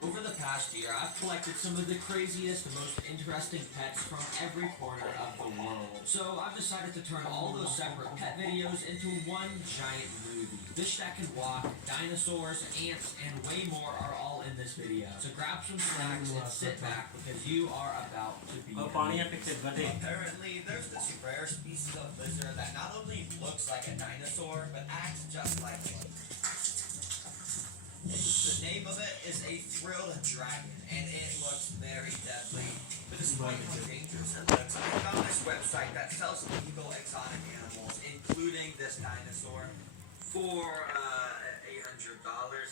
Over the past year, I've collected some of the craziest and most interesting pets from every corner of the world. So I've decided to turn all those separate pet videos into one giant movie. Fish that can walk, dinosaurs, ants, and way more are all in this video. So grab some snacks and sit back because you are about to be amazed. Apparently, there's this rare species of lizard that not only looks like a dinosaur, but acts just like one. The name of it is a frilled dragon, and it looks very deadly. But despite how dangerous it looks, I found this website that sells legal exotic animals, including this dinosaur, for $800.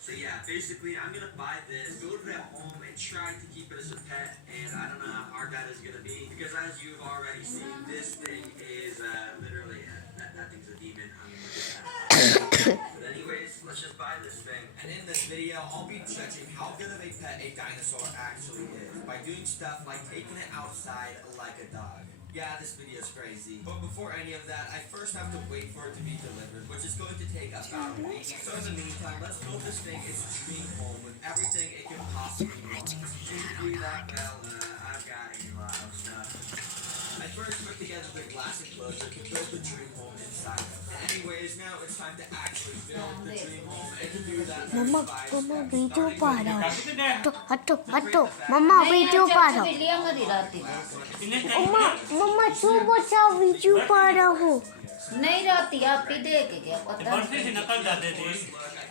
So yeah, basically I'm gonna buy this, go to that home and try to keep it as a pet, and I don't know how hard that is gonna be, because as you've already seen, this thing is literally, that thing's a demon. I mean, look at that. But anyways, let's just buy this thing. And in this video, I'll be judging how good of a pet a dinosaur actually is by doing stuff like taking it outside like a dog. Yeah, this video is crazy. But before any of that, I first have to wait for it to be delivered, which is going to take about a week. So in the meantime, let's build this thing its dream home with everything it can possibly want. To do that, well, I've got a lot of stuff. I first put together the glass enclosure to build the dream home inside of it. Anyways, now it's time to actually build the dream home, and to do that, there's मम्मा 5 मम्मा steps. Video Starting पा with रहा the हूँ हटो हटो मम्मा video पा रहा हूँ मम्मा मम्मा तू बचा वीडियो पा रहा हूँ नहीं रहती आप ही दे के क्या पता बर्फी से नकल जाते थे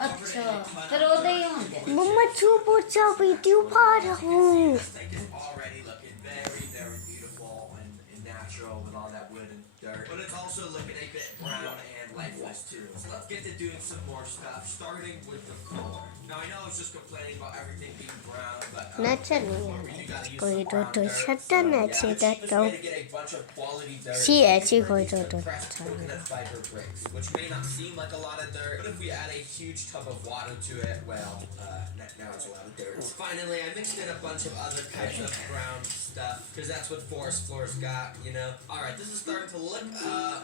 अच्छा फिर ਉਹਦੇ ਹੀ ਹੁੰਦੇ मम्मा तू बचा वीडियो पा रहा हूँ This thing is already looking very, very beautiful and natural with all that wood and dirt. But it's also looking a bit brown and lifeless too. So let's get to doing some more stuff, starting with the floor. Now I know I was just complaining about everything being brown, but Nacha you नहीं gotta use कोई some तो brown तो dirt. शट्टा So, नाचे yeah, the that cheapest तो way to get a bunch of quality dirt C is ऐसी to कोई use तो the तो pressed coconut fiber bricks, which may not seem like a lot of dirt, but if we add a huge tub of water to it, well, now it's a lot of dirt. Finally, I mixed in a bunch of other types of brown stuff, because that's what forest floors got, you know? Alright, this is starting to look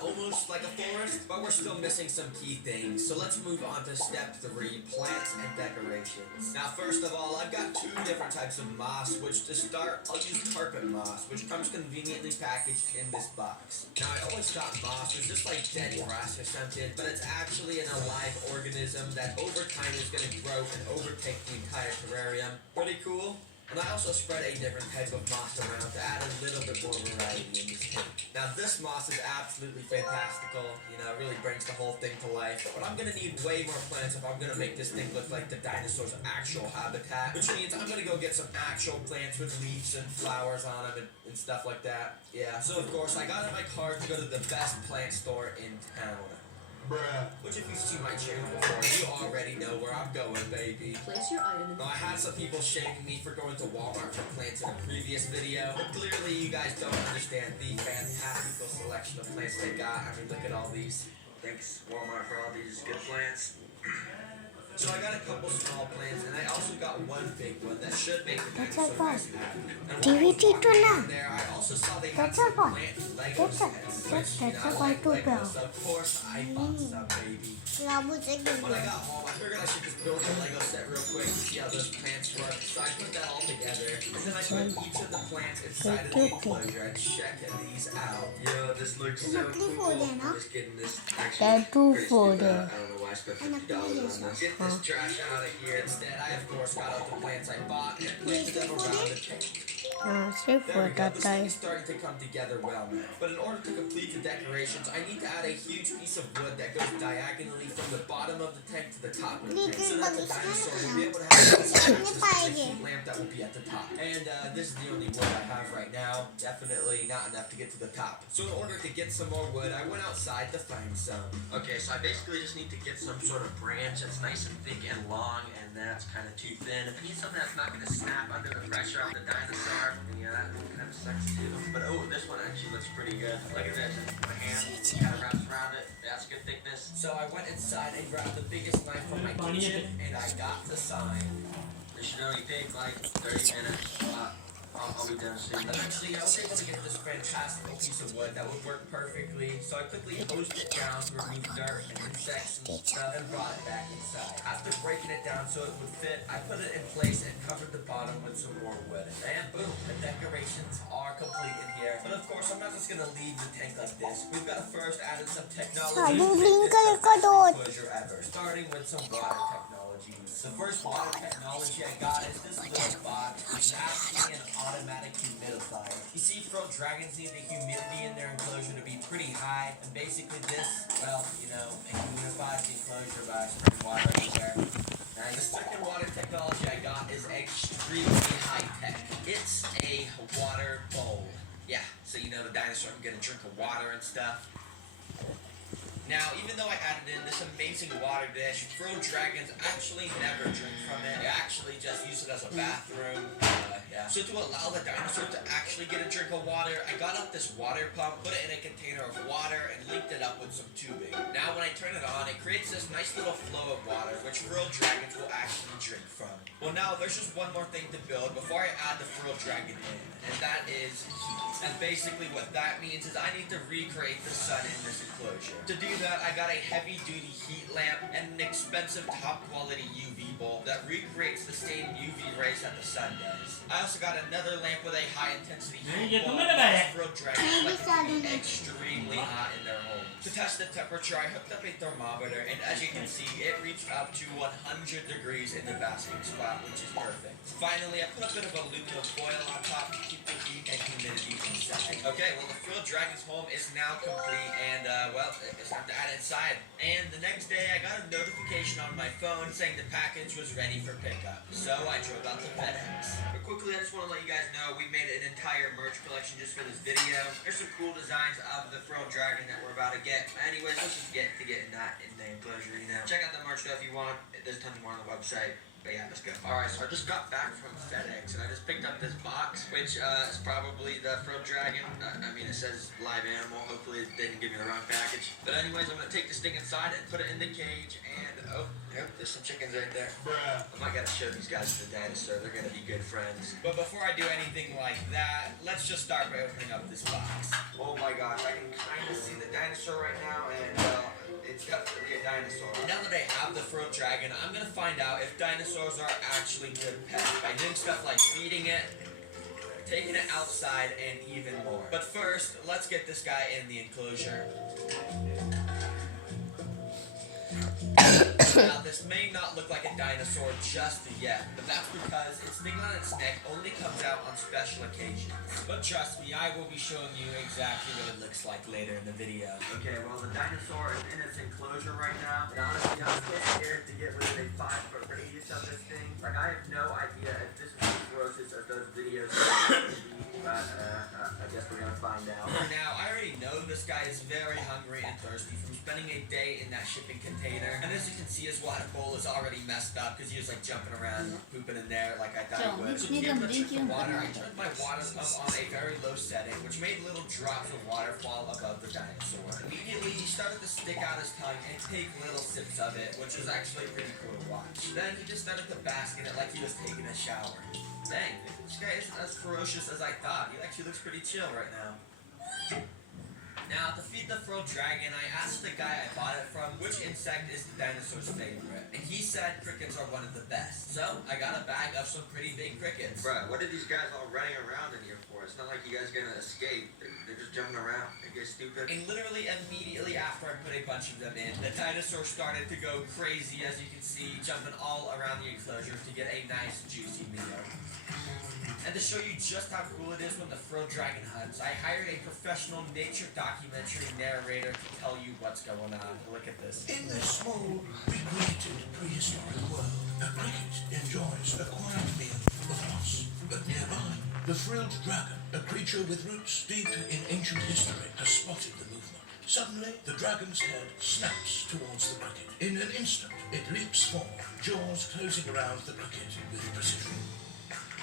almost like a forest, but we're still missing some key things. So let's move on to step 3, plants and decorations. Now, first of all, I've got 2 different types of moss, which to start, I'll use carpet moss, which comes conveniently packaged in this box. Now, I always thought moss was just like dead grass or something, but it's actually an alive organism that over time is going to grow and overtake the entire terrarium. Pretty cool. And I also spread a different type of moss around to add a little bit more variety in this tank. Now this moss is absolutely fantastical, you know, it really brings the whole thing to life. But I'm gonna need way more plants if I'm gonna make this thing look like the dinosaur's actual habitat. Which means I'm gonna go get some actual plants with leaves and flowers on them and stuff like that. Yeah, so of course I got in my car to go to the best plant store in town. Bruh. Which if you've seen my channel before, you already know where I'm going, baby. Place your item in the Now, I had some people shaming me for going to Walmart for plants in a previous video, but clearly you guys don't understand the fantastical selection of plants they got. I mean, look at all these. Thanks, Walmart, for all these good plants. So I got a couple small plants, and I also got one big one that should make the That's dinosaur a guys happy. And DVD while I was to walking now. around there, I also saw they had That's a some what? plant Lego That's a- sets, which, you that's know, a I like white Legos, bell. so of course I bought some, baby. लाबू से When I got home, I figured I should just build a Lego set real quick to see how those plants work. So I put that all together, and then I put each of the plants inside of the enclosure and check these out. Yo, this looks so cool. I'm just getting this actually Tattoo pretty for stupid. them. I don't know why I spent $50 on this. Get this trash out of here. Instead, I of course got out the plants I bought and planted them around the tank. हाँ सिर्फ There we go. This बताता thing है is starting to come together well now. But in order to complete the decorations, I need to add a huge piece of wood that goes diagonally from the bottom of the tank to the top of the tank, so that the dinosaur will be able to have access to the heat lamp that will be at the top. And this is the only wood I have right now. Definitely not enough to get to the top. So in order to get some more wood, I went outside to find some. Okay, so I basically just need to get some sort of branch that's nice and thick and long, and that's kind of too thin. I need something that's not going to snap under the pressure of the dinosaur. Yeah, that kind of sucks too. But oh, this one actually looks pretty good. Look at this. My hand kind of wraps around it. That's good thickness. So I went inside and grabbed the biggest knife from my kitchen, and I got the sign. This should only take like 30 minutes. I'll be down soon. Eventually, I was able to get this fantastic piece of wood that would work perfectly, so I quickly hosed it down to remove dirt and insects and stuff and brought it back inside. After breaking it down so it would fit, I put it in place and covered the bottom with some more wood. And boom, the decorations are complete in here. But of course, I'm not just gonna leave the tank like this. We've got to first add in some technology to make this the best enclosure ever, starting with some water technology. The first water technology I got is this little box, which is actually an automatic humidifier. You see, frilled dragons need the humidity in their enclosure to be pretty high, and basically this, well, you know, it humidifies the enclosure by spraying water everywhere. Now, the second water technology I got is extremely high tech. It's a water bowl. Yeah, so you know the dinosaur can get a drink of water and stuff. Now, even though I added in this amazing water dish, frilled dragons actually never drink from it. They actually just use it as a bathroom. Yeah. So to allow the dinosaur to actually get a drink of water, I got out this water pump, put it in a container of water, and linked it up with some tubing. Now, when I turn it on, it creates this nice little flow of water, which frilled dragons will actually drink from. Well, now, there's just one more thing to build before I add the frilled dragon in, and that is heat. And basically what that means is I need to recreate the sun in this enclosure. To do that, I got a heavy-duty heat lamp and an expensive top-quality UV bulb that recreates the same UV rays that the sun does. I also got another lamp with a high-intensity heat bulb that frilled dragons like to be extremely hot in their home. To test the temperature, I hooked up a thermometer, and as you can see, it reached up to 100 degrees in the basking spot, which is perfect. Finally, I put a bit of aluminum foil on top to keep the heat and humidity inside. Okay, well, the frilled dragon's home is now complete, and, well, it's time to add it inside. And the next day, I got a notification on my phone saying the package was ready for pickup. So I drove out to FedEx. But quickly, I just want to let you guys know we made an entire merch collection just for this video. There's some cool designs of the frilled dragon that we're about to get. Anyways, let's just get to getting that in the enclosure, you know. Check out the merch though if you want. There's tons more on the website. But yeah, let's go. Alright, so I just got back from FedEx and I just picked up this box, which is probably the frilled dragon. I mean, it says live animal. Hopefully it didn't give me the wrong package. But anyways, I'm going to take this thing inside and put it in the cage. And, oh, yep, there's some chickens right there. Bruh. I might gotta show these guys the dinosaur. They're going to be good friends. But before I do anything like that, let's just start by opening up this box. Oh my gosh, I can kind of see the dinosaur right now. And, well, it's definitely a dinosaur. Now that I have the frilled dragon, I'm gonna find out if dinosaurs are actually good pets by doing stuff like feeding it, taking it outside, and even more. But first, let's get this guy in the enclosure. Now, this may not look like a dinosaur just yet, but that's because its thing on its neck only comes out on special occasions. But trust me, I will be showing you exactly what it looks like later in the video. Okay, well, the dinosaur is in its enclosure right now, and honestly, I'm a bit scared to get within a 5-foot radius of this thing. Like, I have no idea if this is as ferocious as those videos but I guess we're gonna find out. Now, I already know this guy is very hungry and thirsty from spending a day in that shipping container. And as you can see, his water bowl is already messed up because he was like jumping around, pooping in there like I thought he would. So to give him a drink of water, I turned my water up on a very low setting, which made little drops of water fall above the dinosaur. Immediately, he started to stick out his tongue and take little sips of it, which was actually pretty cool to watch. Then he just started to bask in it like he was taking a shower. Dang, this guy isn't as ferocious as I thought. He actually looks pretty chill right now. Now, to feed the frilled dragon, I asked the guy I bought it from which insect is the dinosaur's favorite. And he said crickets are one of the best. So, I got a bag of some pretty big crickets. Bruh, what are these guys all running around in here for? It's not like you guys are gonna escape. They're just jumping around. Are you guys stupid? And literally immediately after I put a bunch of them in, the dinosaur started to go crazy, as you can see, jumping all around the enclosure to get a nice, juicy meal. And to show you just how cool it is when the frilled dragon hunts, I hired a professional nature documentary narrator to tell you what's going on. Look at this. In this small, recreated prehistoric world, a cricket enjoys a quiet meal of moss. But nearby, the frilled dragon, a creature with roots deep in ancient history, has spotted the movement. Suddenly, the dragon's head snaps towards the cricket. In an instant, it leaps forward, jaws closing around the cricket with precision.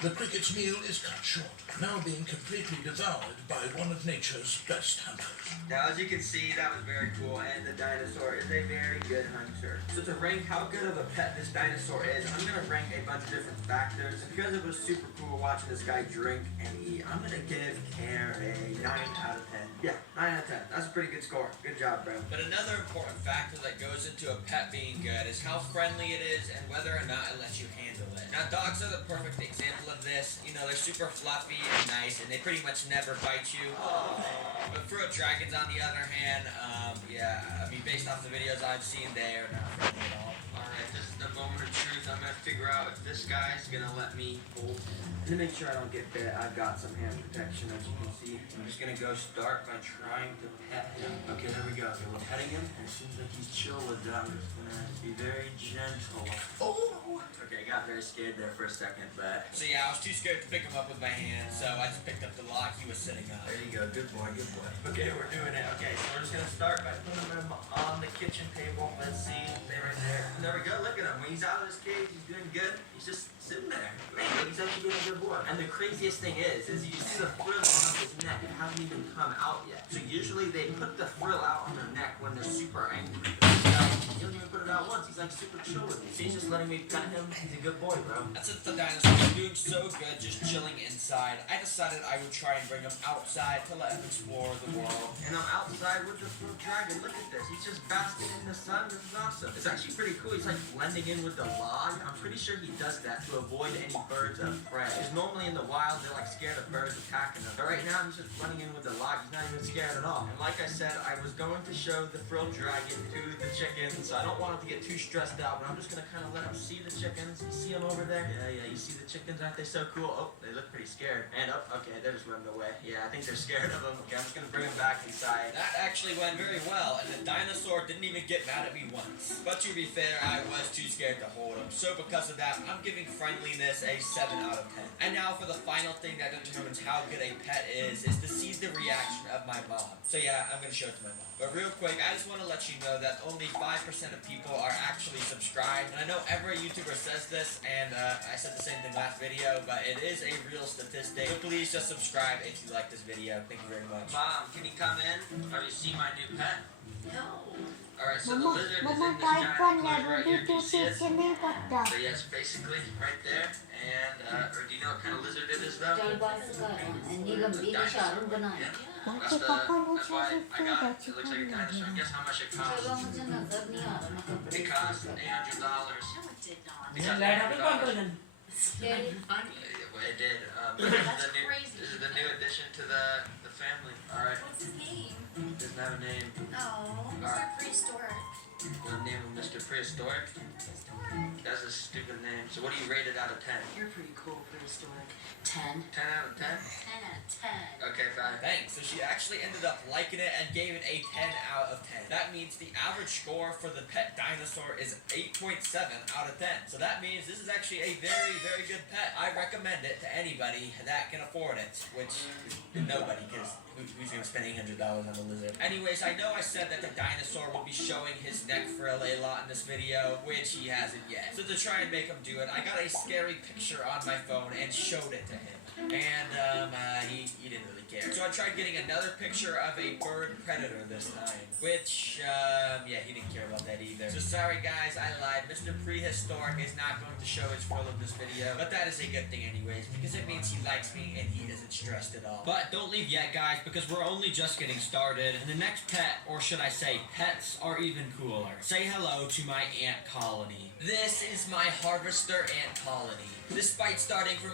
The cricket's meal is cut short, now being completely devoured by one of nature's best hunters. Now, as you can see, that was very cool, and the dinosaur is a very good hunter. So to rank how good of a pet this dinosaur is, I'm going to rank a bunch of different factors. And because it was super cool watching this guy drink and eat, I'm gonna give Care a 9 out of 10. Yeah, 9 out of 10. That's a pretty good score. Good job, bro. But another important factor that goes into a pet being good is how friendly it is and whether or not it lets you handle it. Now, dogs are the perfect example of this. You know, they're super fluffy and nice, and they pretty much never bite you. But fruit dragons, on the other hand, yeah, I mean, based off the videos I've seen, they are not friendly at all. Alright, this is the moment of truth. I'm gonna figure out if this guy's gonna let me hold. And to make sure I don't get bit, I've got some hand protection, as you can see. I'm just gonna go start by trying to pet him. Okay, there we go. Okay, we're petting him, and it seems like he's chill with that. I'm just gonna be very gentle. Oh! Okay, I got very scared there for a second, but... So yeah, I was too scared to pick him up with my hand, so I just picked up the log he was sitting on. There you go. Good boy, good boy. Okay, we're doing it. Okay, so we're just gonna start by putting him on the kitchen table. Let's see. Stay right there. And there we go. Look at him. When he's out of his cage, he's doing good. He's just sitting there. Man, he's actually being a good boy. And the craziest thing is you see the frill on his neck. It hasn't even come out yet. So usually they put the frill out on their neck when they're super angry. He doesn't even put it out once. He's like super chill with me. So he's just letting me pet him. He's a good boy, bro. And since the dinosaur was doing so good, just chilling inside, I decided I would try and bring him outside to let him explore the world. And I'm outside with the fruit dragon. Look at this. He's just basking in the sun. This is awesome. It's actually pretty cool. He's like blending in with the log. I'm pretty sure he does that to avoid any birds of prey. Because normally in the wild, they're like scared of birds attacking them. But right now, he's just blending in with the log. He's not even scared at all. And like I said, I was going to show the frilled dragon to the chickens. So I don't want him to get too stressed out, but I'm just gonna kind of let him see the chickens. You see them over there? Yeah, you see the chickens? Aren't they so cool? Oh, they look pretty scared. And okay, they're just running away. Yeah, I think they're scared of them. Okay, I'm just gonna bring them back inside. That actually went very well, and the dinosaur didn't even get mad at me once. But to be fair, I was too scared to hold him. So because of that, I'm giving friendliness a 7 out of 10. And now for the final thing that determines how good a pet is to see the reaction of my mom. So yeah, I'm gonna show it to my mom. But real quick, I just want to let you know that only 5% of people are actually subscribed. And I know every YouTuber says this, and I said the same thing last video, but it is a real statistic. So please just subscribe if you like this video. Thank you very much. Mom, can you come in? Have you seen my new pet? No. Alright, so the Mama, lizard is Mama, in this kahit giant pa enclosure right here. Do you see it? pagda. So yes, basically right there. And or do you know what kind of lizard it is though? Chalbas ka. Hindi gambi na siya. Anong ganun? That's why I got it. It looks like a dinosaur. Guess how much it costs? Chalbas mo dyan na. Gab niya. It costs $800. Because $800. Scary. It did. This is the new addition to the family. All right. What's his name? Doesn't have a name. Oh, Mr. Prehistoric. The name of Mr. Prehistoric. That's a stupid name. So what do you rate it out of 10? You're pretty cool, Prehistoric. 10. 10 out of 10? 10 out of 10. Okay, fine. Thanks. So she actually ended up liking it and gave it a 10 out of 10. That means the average score for the pet dinosaur is 8.7 out of 10. So that means this is actually a very, very good pet. I recommend it to anybody that can afford it, which is nobody, because who's going to spend $800 on a lizard? Anyways, I know I said that the dinosaur will be showing his neck frill a lot in this video, which he hasn't yet. So to try and make him do it, I got a scary picture on my phone and showed it to him. And he didn't really care. So I tried getting another picture of a bird predator this time, which yeah, he didn't care about that either. So sorry guys, I lied. Mr. Prehistoric is not going to show his frill in this video, but that is a good thing anyways, because it means he likes me and he isn't stressed at all. But don't leave yet guys, because we're only just getting started, and the next pet, or should I say pets, are even cooler. Say hello to my ant colony. This is my harvester ant colony. Despite starting from